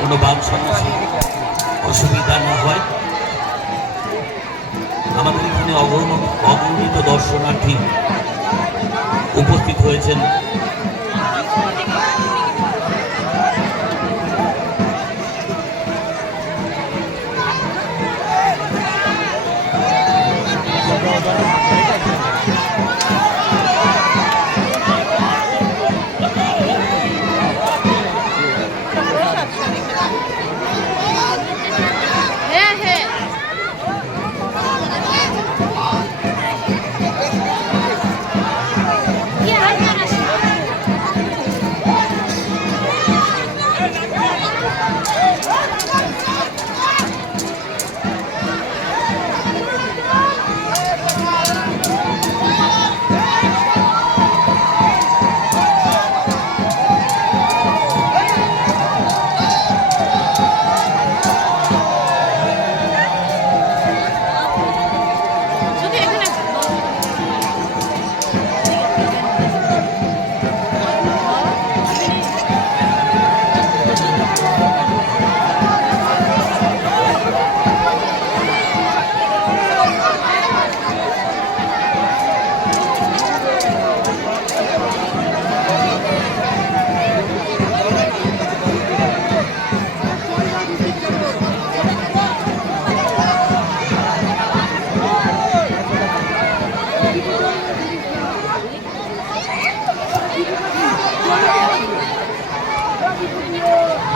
কোনো বাম সমস্যা অসুবিধা না হয়। আমাদের এখানে অগণিত দর্শনার্থী উপস্থিত হয়েছেন।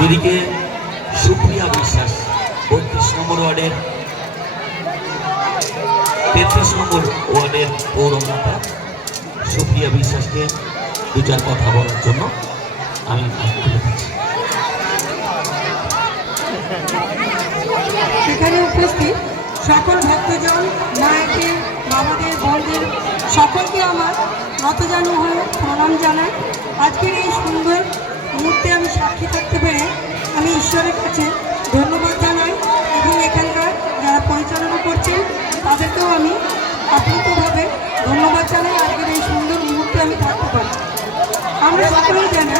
এদিকে সুপ্রিয়া বিশ্বাস ৩২ নম্বর ওয়ার্ডের ৩৩ নম্বর ওয়ার্ডের পৌরমাতা সুপ্রিয়া বিশ্বাসকে দু চার কথা বলার জন্য আমি এখানে উপস্থিত সকল ভক্তজন, মায়েদের, বাবাদের, বোনদের সকলকে আমার নতজানু হয়ে প্রণাম জানাই। আজকের এই সুন্দর মুহূর্তে আমি সাক্ষী থাকতে পেরে আমি ঈশ্বরের কাছে ধন্যবাদ জানাই এবং এখানকার যারা পরিচালনা করছেন তাদেরকেও আমি আপ্লুতভাবে ধন্যবাদ জানাই। আজকের এই সুন্দর মুহূর্তে আমি থাকতে পারি। আমরা সকলেই জানি